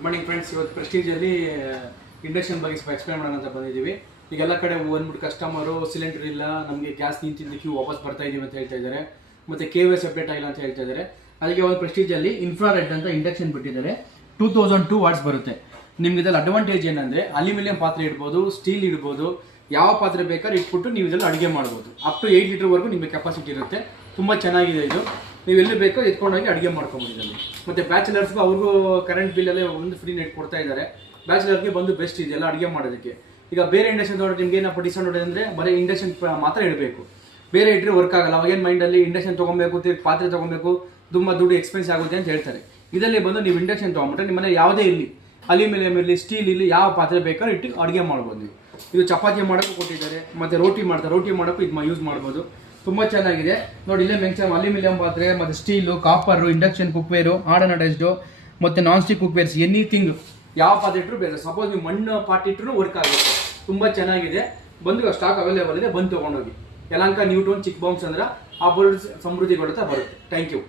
Good morning friends. ಇವತ್ತು ಪ್ರೆಸ್ಟೀಜಲ್ಲಿ induction ಬಗ್ಗೆ ಸ್ವಲ್ಪ ಎಕ್ಸ್ಪ್ಲೇನ್ ಮಾಡೋಣ ಅಂತ ಬಂದಿದ್ದೀವಿ. ಈಗೆಲ್ಲ ಕಡೆ ಬಂದ್ಬಿಟ್ಟು ಕಸ್ಟಮರು ಸಿಲಿಂಡರ್ ಇಲ್ಲ, ನಮಗೆ ಗ್ಯಾಸ್ ನಿಂತಿದ್ದು ಕ್ಯೂ ವಾಪಸ್ ಬರ್ತಾ ಇದೀವಿ ಅಂತ ಹೇಳ್ತಾ ಇದ್ದಾರೆ, ಮತ್ತು KOA ಸಪ್ರೇಟ್ ಆಗಿಲ್ಲ ಅಂತ ಹೇಳ್ತಾ ಇದ್ದಾರೆ. ಅದಕ್ಕೆ ಒಂದು ಪ್ರೆಸ್ಟೀಜಲ್ಲಿ ಇನ್ಫ್ರಾರೆಡ್ ಅಂತ ಇಂಡಕ್ಷನ್ ಬಿಟ್ಟಿದ್ದಾರೆ. 2002 ವಾಟ್ಸ್ ಬರುತ್ತೆ. ನಿಮ್ಗೆ ಇದರಲ್ಲಿ ಅಡ್ವಾಂಟೇಜ್ ಏನಂದರೆ ಅಲ್ಯೂಮಿನಿಯಂ ಪಾತ್ರೆ ಇಡ್ಬೋದು, ಸ್ಟೀಲ್ ಇಡ್ಬೋದು, ಯಾವ ಪಾತ್ರೆ ಬೇಕಾದ್ರೆ ಇಟ್ಬಿಟ್ಟು ನೀವು ಇದರಲ್ಲಿ ಅಡುಗೆ ಮಾಡ್ಬೋದು. ಅಪ್ ಟು 8 ಲೀಟರ್ವರೆಗೂ ನಿಮಗೆ ಕೆಪಾಸಿಟಿ ಇರುತ್ತೆ. ತುಂಬ ಚೆನ್ನಾಗಿದೆ ಇದು. ನೀವು ಎಲ್ಲಿ ಬೇಕೋ ಎತ್ಕೊಂಡೋಗಿ ಅಡುಗೆ ಮಾಡ್ಕೊಂಬಿಟ್ಟಿದ್ದಲ್ಲಿ. ಮತ್ತು ಬ್ಯಾಚುಲರ್ಸ್ಗೂ ಅವ್ರಿಗೂ ಕರೆಂಟ್ ಬಿಲ್ಲಲ್ಲೇ ಒಂದು ಫ್ರೀ ನೆಟ್ ಕೊಡ್ತಾ ಇದ್ದಾರೆ. ಬ್ಯಾಚುಲರ್ಗೆ ಬಂದು ಬೆಸ್ಟ್ ಇದೆಲ್ಲ ಅಡುಗೆ ಮಾಡೋದಕ್ಕೆ. ಈಗ ಬೇರೆ ಇಂಡಕ್ಷನ್ ತೊಗೊಂಡ್ರೆ ನಿಮ್ಗೆ ಏನಪ್ಪ ಡಿಸ್ಅಡ್ವಾಂಟೇಜ್ ಅಂದರೆ ಬರೀ ಇಂಡಕ್ಷನ್ ಮಾತ್ರ ಇಡಬೇಕು, ಬೇರೆ ಇಟ್ಟರೆ ವರ್ಕ್ ಆಗಲ್ಲ. ಅವಾಗೇನು ಮೈಂಡಲ್ಲಿ ಇಂಡಕ್ಷನ್ ತೊಗೊಬೇಕು, ಪಾತ್ರೆ ತೊಗೊಬೇಕು, ತುಂಬ ದುಡ್ಡು ಎಕ್ಸ್ಪೆನ್ಸ್ ಆಗುತ್ತೆ ಅಂತ ಹೇಳ್ತಾರೆ. ಇದರಲ್ಲಿ ಬಂದು ನೀವು ಇಂಡಕ್ಷನ್ ತೊಗೊಂಬಿಟ್ರೆ ನಿಮ್ಮನೆ ಯಾವುದೇ ಇರಲಿ, ಅಲ್ಯೂಮಿನಿಯಂ ಇರಲಿ, ಸ್ಟೀಲ್ ಇರಲಿ, ಯಾವ ಪಾತ್ರೆ ಬೇಕಾದ್ರೂ ಇಟ್ಟು ಅಡುಗೆ ಮಾಡ್ಬೋದು ನೀವು. ಇದು ಚಪಾತಿ ಮಾಡೋಕ್ಕೂ ಕೊಟ್ಟಿದ್ದಾರೆ, ಮತ್ತು ರೋಟಿ ಮಾಡೋಕ್ಕೂ ಇದು ಯೂಸ್ ಮಾಡ್ಬೋದು. ತುಂಬ ಚೆನ್ನಾಗಿದೆ ನೋಡಿ. ಇಲ್ಲೇ ಮೆನ್ಷನ್ ಅಲ್ಯೂಮಿನಿಯಂ ಪಾತ್ರೆ, ಮತ್ತು ಸ್ಟೀಲು, ಕಾಪರು, ಇಂಡಕ್ಷನ್ ಕುಕ್ವೇರು, ಆರ್ಡನ್ ಅಟ್ಯಾಚ್ಡು, ಮತ್ತು ನಾನ್ ಸ್ಟಿಕ್ ಕುಕ್ವೇರ್ಸ್, ಎನಿಥಿಂಗ್ ಯಾವ ಪಾತ್ರೆ ಇಟ್ಟರು ಬೇರೆ. ಸಪೋಸ್ ನೀವು ಮಣ್ಣು ಪಾಟ್ ಇಟ್ಟರು ವರ್ಕ್ ಆಗುತ್ತೆ. ತುಂಬ ಚೆನ್ನಾಗಿದೆ. ಬಂದು ಸ್ಟಾಕ್ ಅವೈಲೇಬಲ್ ಇದೆ, ಬಂದು ತೊಗೊಂಡೋಗಿ. ಯಲಹಂಕ ನ್ಯೂಟೌನ್ ಚಿಕ್ ಬಾಂಬ್ಸ್ ಅಂದ್ರೆ ಆ ಸಮೃದ್ಧಿಗೊಳ್ತಾ ಬರುತ್ತೆ. Thank you.